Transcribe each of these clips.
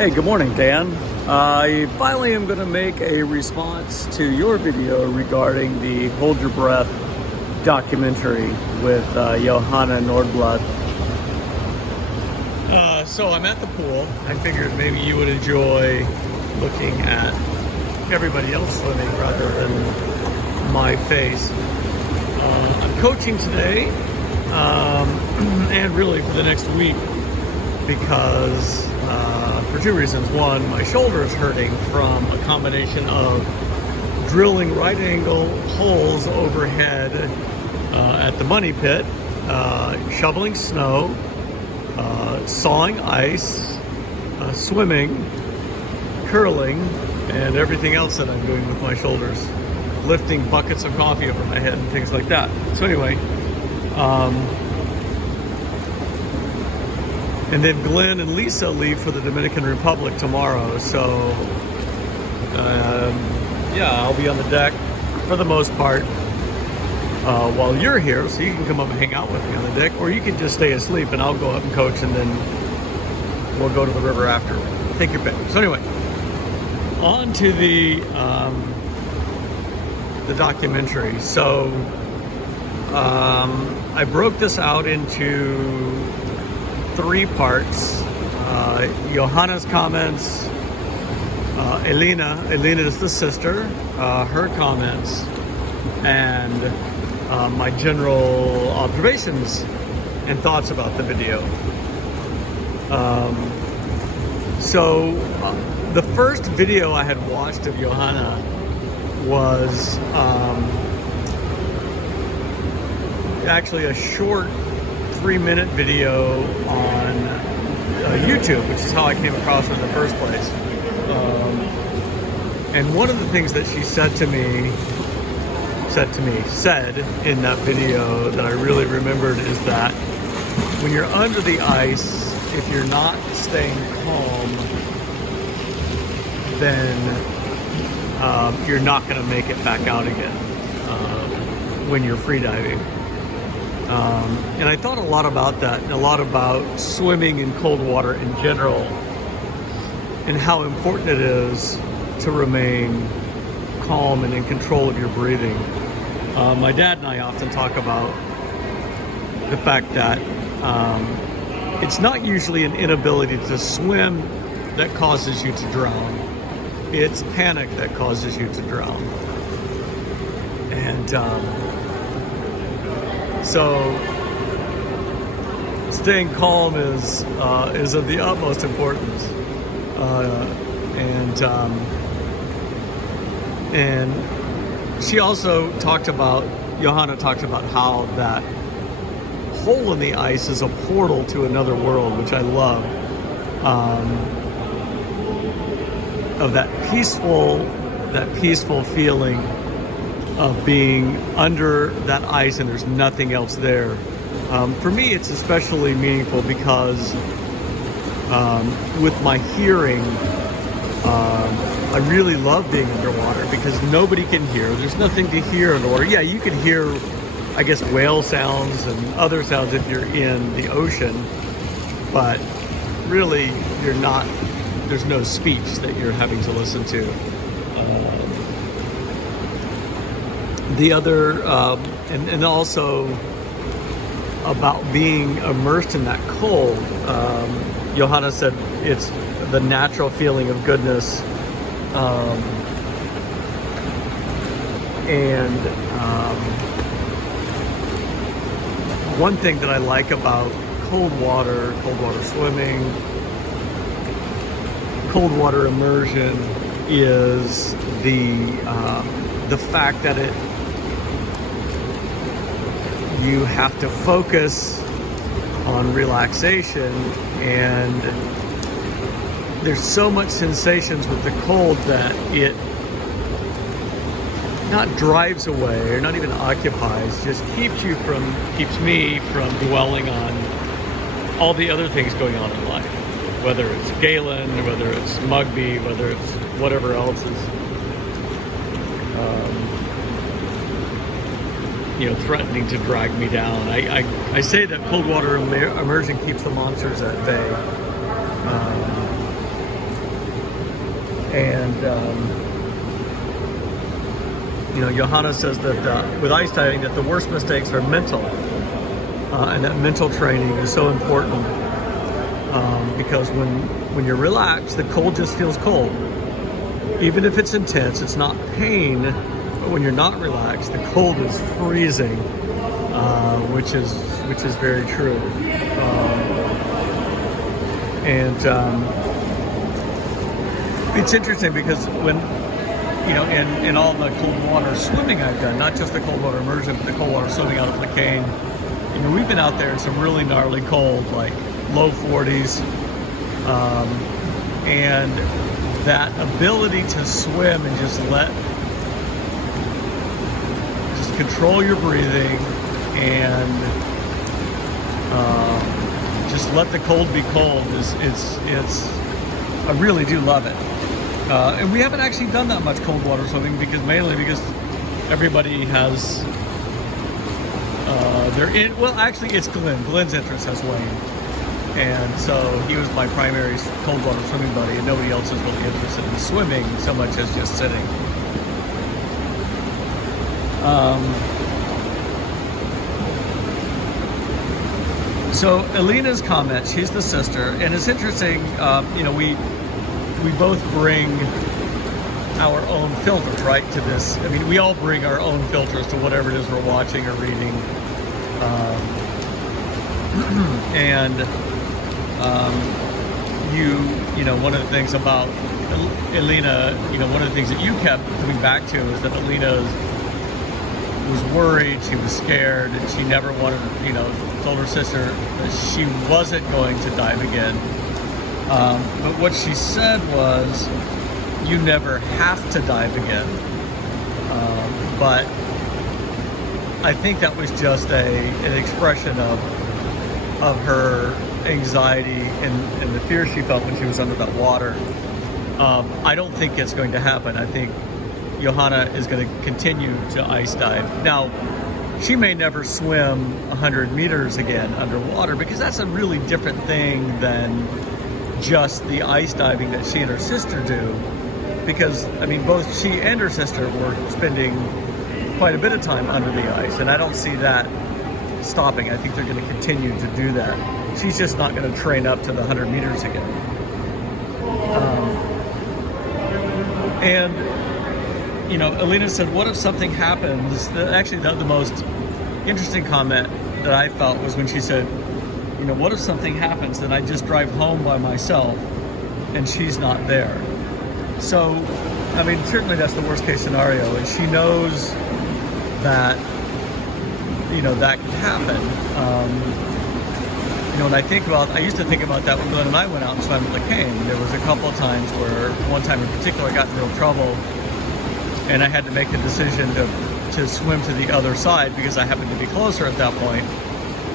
Hey, good morning, Dan. I finally am going to make a response to your video regarding the Hold Your Breath documentary with Johanna Nordblad. So I'm at the pool. I figured maybe you would enjoy looking at everybody else swimming rather than my face. I'm coaching today and really for the next week because for two reasons. One, my shoulder is hurting from a combination of drilling right angle holes overhead at the money pit, shoveling snow, sawing ice, swimming, curling, and everything else that I'm doing with my shoulders. Lifting buckets of coffee over my head and things like that. So anyway, and then Glenn and Lisa leave for the Dominican Republic tomorrow. So yeah, I'll be on the deck for the most part while you're here. So you can come up and hang out with me on the deck, or you can just stay asleep and I'll go up and coach, and then we'll go to the river after. Take your pick. So anyway, on to the documentary. So I broke this out into three parts. Johanna's comments, Elena is the sister, her comments, and my general observations and thoughts about the video. So the first video I had watched of Johanna was actually a short 3-minute video on YouTube, which is how I came across her in the first place. And one of the things that she said in that video that I really remembered is that when you're under the ice, if you're not staying calm, then you're not going to make it back out again when you're freediving. And I thought a lot about that, and a lot about swimming in cold water in general, and how important it is to remain calm and in control of your breathing. My dad and I often talk about the fact that it's not usually an inability to swim that causes you to drown. It's panic that causes you to drown. And so staying calm is of the utmost importance. And she also Johanna talked about how that hole in the ice is a portal to another world, which I love. Of that peaceful feeling of being under that ice and there's nothing else there. For me, it's especially meaningful because with my hearing, I really love being underwater because nobody can hear. There's nothing to hear underwater. Yeah, you can hear, I guess, whale sounds and other sounds if you're in the ocean, but really there's no speech that you're having to listen to. The other, and also about being immersed in that cold, Johanna said it's the natural feeling of goodness, one thing that I like about cold water swimming, cold water immersion is the fact that you have to focus on relaxation, and there's so much sensations with the cold that it not drives away or not even occupies, just keeps me from dwelling on all the other things going on in life, whether it's Galen, whether it's Mugby, whether it's whatever else is threatening to drag me down. I say that cold water immersion keeps the monsters at bay. And Johanna says that with ice diving, that the worst mistakes are mental, and that mental training is so important, because when you're relaxed, the cold just feels cold. Even if it's intense, it's not pain. But when you're not relaxed, the cold is freezing, which is very true. It's interesting because when, in all the cold water swimming I've done, not just the cold water immersion, but the cold water swimming out of Lequesne, we've been out there in some really gnarly cold, like low 40s, and that ability to swim and just control your breathing and just let the cold be cold I really do love it. And we haven't actually done that much cold water swimming mainly because everybody has actually it's Glenn. Glenn's interest has waned. And so he was my primary cold water swimming buddy, and nobody else is really interested in swimming so much as just sitting. So Alina's comment, she's the sister, and it's interesting, we both bring our own filters, right, to this. I mean, we all bring our own filters to whatever it is we're watching or reading. One of the things about Alina, one of the things that you kept coming back to is that Alina was worried, she was scared, and she never wanted, told her sister that she wasn't going to dive again. But what she said was, you never have to dive again. But I think that was just an expression of her anxiety and the fear she felt when she was under that water. I don't think it's going to happen. I think Johanna is going to continue to ice dive. Now, she may never swim 100 meters again underwater, because that's a really different thing than just the ice diving that she and her sister do. Because, both she and her sister were spending quite a bit of time under the ice, and I don't see that stopping. I think they're going to continue to do that. She's just not going to train up to the 100 meters again. Alina said, what if something happens? Actually, the most interesting comment that I felt was when she said, what if something happens, then I just drive home by myself and she's not there. So, certainly that's the worst case scenario, and she knows that, that can happen. When I used to think about that when Glenn and I went out and swam at Lequesne. There was a couple of times where, one time in particular, I got in real trouble, and I had to make a decision to swim to the other side because I happened to be closer at that point,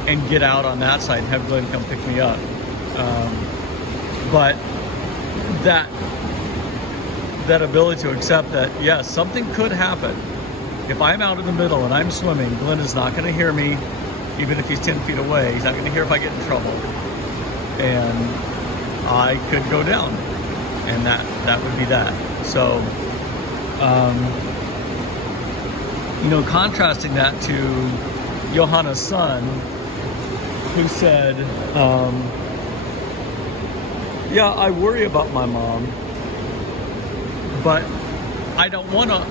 and get out on that side and have Glenn come pick me up. But that ability to accept that, yes, something could happen. If I'm out in the middle and I'm swimming, Glenn is not going to hear me. Even if he's 10 feet away, he's not going to hear if I get in trouble. And I could go down. And that would be that. So, contrasting that to Johanna's son, who said, yeah, I worry about my mom, but I don't want to,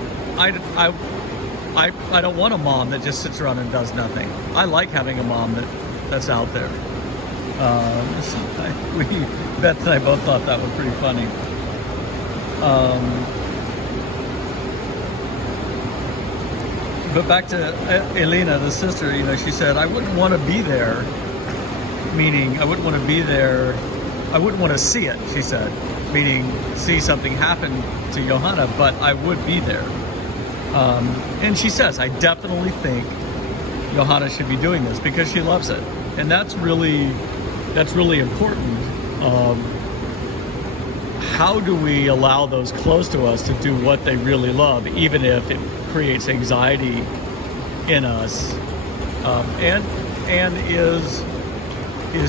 I don't want a mom that just sits around and does nothing. I like having a mom that's out there. Beth and I both thought that was pretty funny. But back to Alina, the sister, she said, I wouldn't want to be there, meaning I wouldn't want to be there, I wouldn't want to see it, she said, meaning see something happen to Johanna, but I would be there. And she says, I definitely think Johanna should be doing this because she loves it. And that's really important. How do we allow those close to us to do what they really love, even if it creates anxiety in us, and is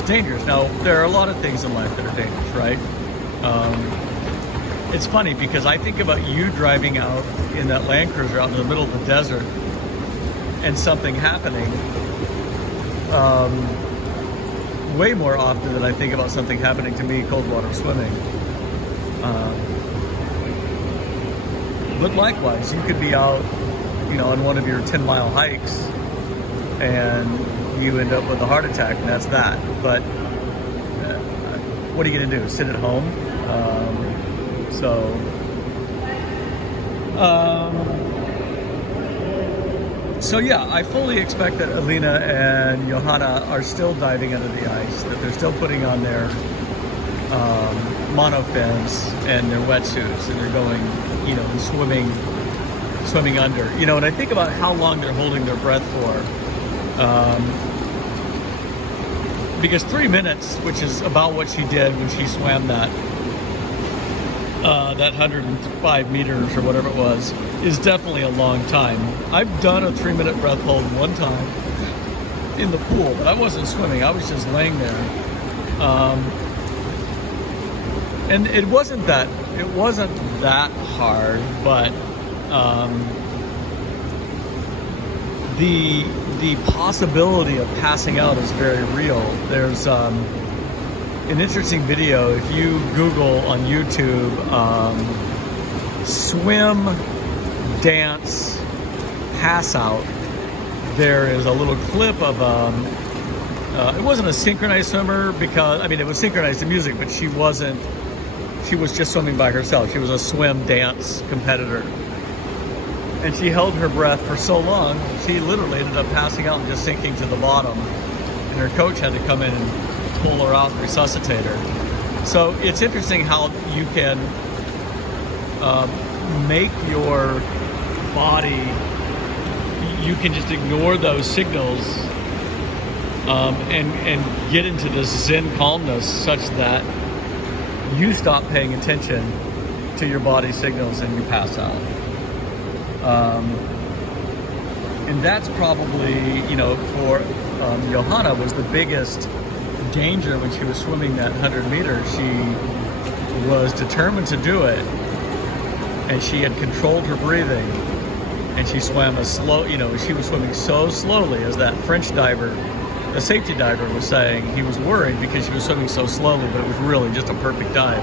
dangerous? Now, there are a lot of things in life that are dangerous, right? it's funny because I think about you driving out in that Land Cruiser out in the middle of the desert and something happening way more often than I think about something happening to me cold water swimming. But likewise, you could be out, on one of your 10-mile hikes and you end up with a heart attack, and that's that. But what are you going to do? Sit at home? So yeah, I fully expect that Alina and Johanna are still diving under the ice, that they're still putting on their monofins and their wetsuits, and they're going, and swimming under. And I think about how long they're holding their breath for. Because 3 minutes, which is about what she did when she swam that 105 meters or whatever it was, is definitely a long time. I've done a 3-minute breath hold one time in the pool, but I wasn't swimming. I was just laying there. And it wasn't that hard, but the possibility of passing out is very real. There's an interesting video. If you Google on YouTube, swim, dance, pass out, there is a little clip of, it wasn't a synchronized swimmer because, it was synchronized to music, but she was just swimming by herself. She was a swim dance competitor. And she held her breath for so long, she literally ended up passing out and just sinking to the bottom. And her coach had to come in and pull her out and resuscitate her. So it's interesting how you can make your body, you can just ignore those signals and get into this Zen calmness such that you stop paying attention to your body signals and you pass out. And that's probably, for Johanna was the biggest danger when she was swimming that 100 meters. She was determined to do it, and she had controlled her breathing, and she swam as slow, she was swimming so slowly, as that French diver, the safety diver, was saying. He was worried because she was swimming so slowly, but it was really just a perfect dive.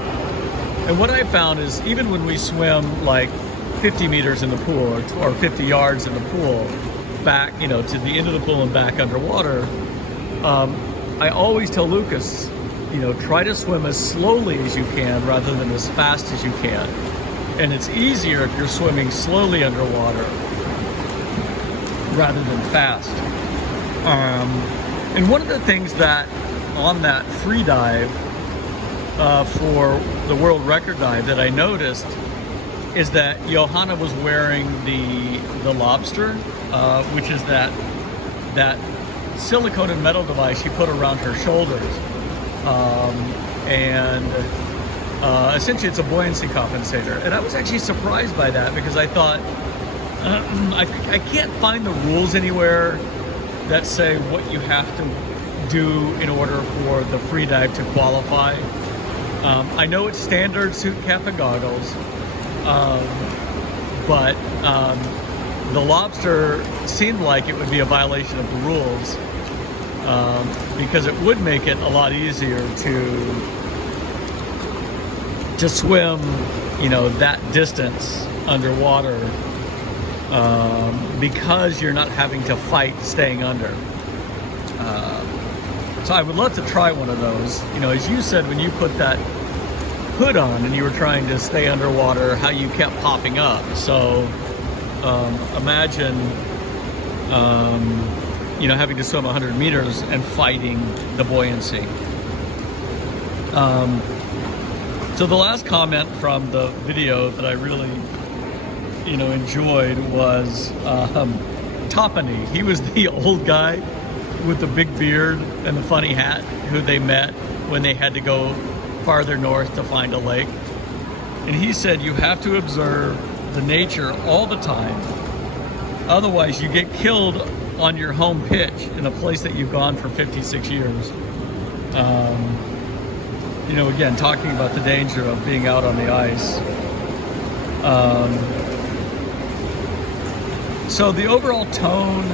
And what I found is, even when we swim like 50 meters in the pool or 50 yards in the pool, back, to the end of the pool and back underwater, I always tell Lucas, try to swim as slowly as you can rather than as fast as you can. And it's easier if you're swimming slowly underwater rather than fast. And one of the things that on that free dive for the world record dive that I noticed is that Johanna was wearing the lobster, which is that silicone and metal device she put around her shoulders. Essentially it's a buoyancy compensator. And I was actually surprised by that because I thought, I can't find the rules anywhere that say what you have to do in order for the free dive to qualify. I know it's standard suit, cap, and goggles. But the lobster seemed like it would be a violation of the rules because it would make it a lot easier to swim, that distance underwater because you're not having to fight staying under. So I would love to try one of those. As you said, when you put that hood on and you were trying to stay underwater, how you kept popping up. So imagine having to swim 100 meters and fighting the buoyancy. So the last comment from the video that I really enjoyed was Topany. He was the old guy with the big beard and the funny hat who they met when they had to go farther north to find a lake. And he said you have to observe the nature all the time, otherwise you get killed on your home pitch in a place that you've gone for 56 years. again, talking about the danger of being out on the ice. So the overall tone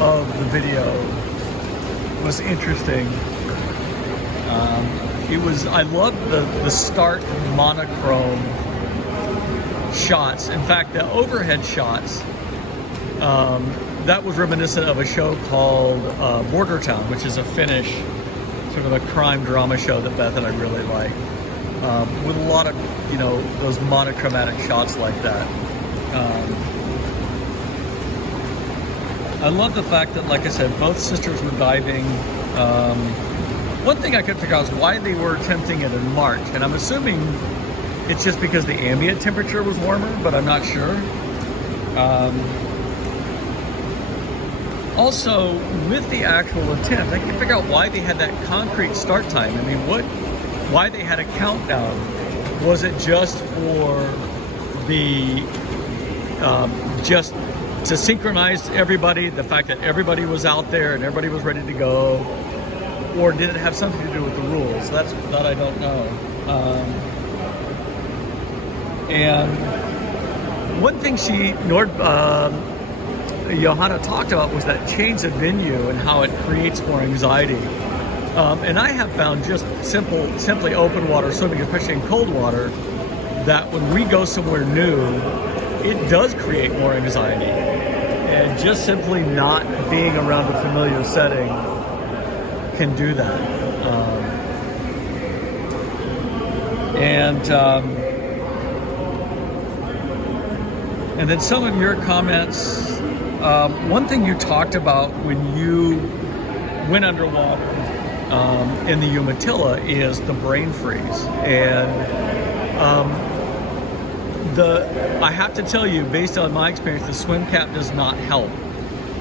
of the video was interesting. I loved the stark monochrome shots. In fact, the overhead shots, that was reminiscent of a show called Border Town, which is a Finnish sort of a crime drama show that Beth and I really like, with a lot of, those monochromatic shots like that. I love the fact that, like I said, both sisters were diving. One thing I couldn't figure out is why they were attempting it in March, and I'm assuming it's just because the ambient temperature was warmer, but I'm not sure. Also, with the actual attempt, I can't figure out why they had that concrete start time. I mean, why they had a countdown? Was it just for the, just to synchronize everybody, the fact that everybody was out there and everybody was ready to go? Or did it have something to do with the rules? That I don't know. And one thing Johanna talked about was that change of venue and how it creates more anxiety. And I have found just simply open water swimming, especially in cold water, that when we go somewhere new, it does create more anxiety. And just simply not being around a familiar setting can do that. And then some of your comments, one thing you talked about when you went underwater in the Umatilla is the brain freeze. And I have to tell you, based on my experience, the swim cap does not help.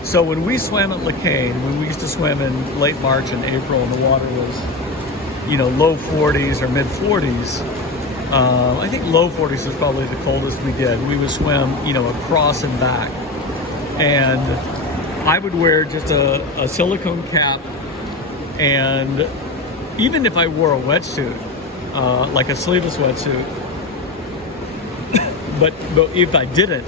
So when we swam at Lecain, when we used to swim in late March and April and the water was, low 40s or mid 40s, I think low 40s was probably the coldest we did. We would swim, across and back. And I would wear just a silicone cap, and even if I wore a wetsuit, like a sleeveless wetsuit, but if I didn't,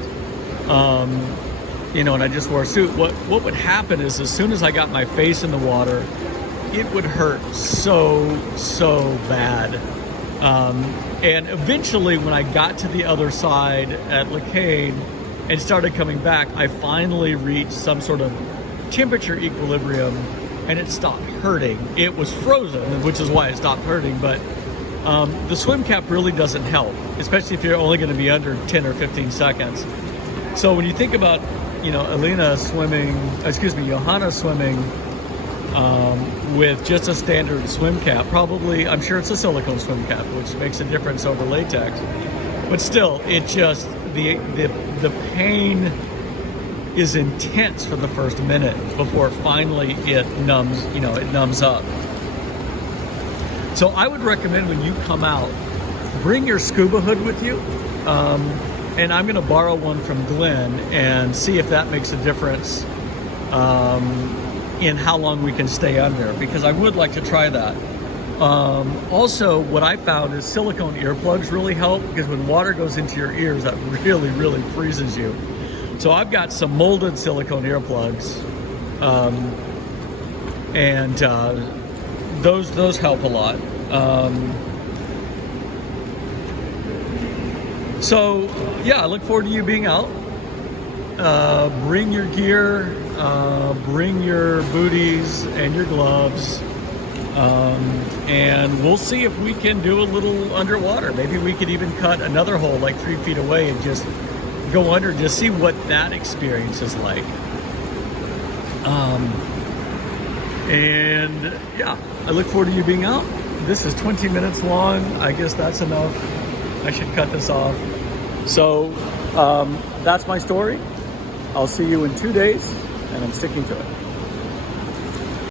and I just wore a suit, what would happen is as soon as I got my face in the water, it would hurt so bad. And eventually when I got to the other side at Lecain and started coming back, I finally reached some sort of temperature equilibrium and it stopped hurting. It was frozen, which is why it stopped hurting, but the swim cap really doesn't help, especially if you're only going to be under 10 or 15 seconds. So when you think about, Johanna swimming with just a standard swim cap, probably, I'm sure it's a silicone swim cap, which makes a difference over latex. But still, it just, the pain is intense for the first minute before finally it numbs up. So I would recommend when you come out, bring your scuba hood with you. And I'm going to borrow one from Glenn and see if that makes a difference in how long we can stay under, because I would like to try that. Also, what I found is silicone earplugs really help, because when water goes into your ears, that really freezes you. So I've got some molded silicone earplugs, and those help a lot. So yeah, I look forward to you being out. Bring your gear, bring your booties and your gloves, and we'll see if we can do a little underwater. Maybe we could even cut another hole like 3 feet away and just go under and just see what that experience is like. And yeah, I look forward to you being out. This is 20 minutes long. I guess that's enough. I should cut this off. So that's my story. I'll see you in 2 days, and I'm sticking to it.